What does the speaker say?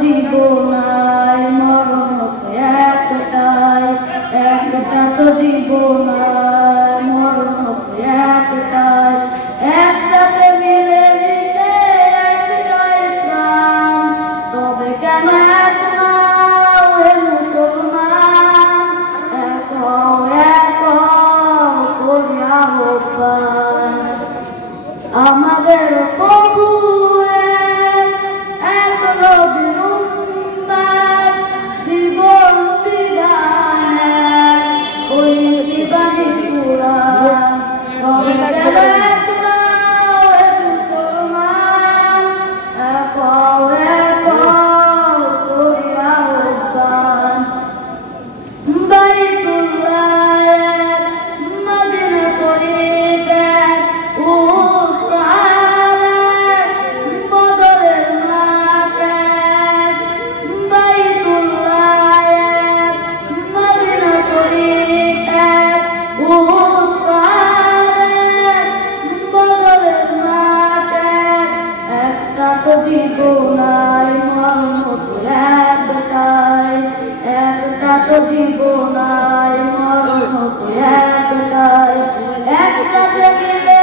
জীবনাই মরণ একটাই, একটা তো জীবনাই মরণ একটাই, একসাথে মিলে মিশে একটাই প্রাণ। তবে কেন এক নাও হে মুসলমান, এক করি আহ্বান। আমাদের প্রভু এক নবীর উম্মত, জীবন বিধান ওই শিবানী কুরআন। তবে কেন এক নাও হে মুসলমান, এক করি আহ্বান। বাইতুল্লাহ মদিনা শরীফ জীবনাই মরণ একটাই, একটা তো জীবনাই মরণ একটাই, একসাথে মিলে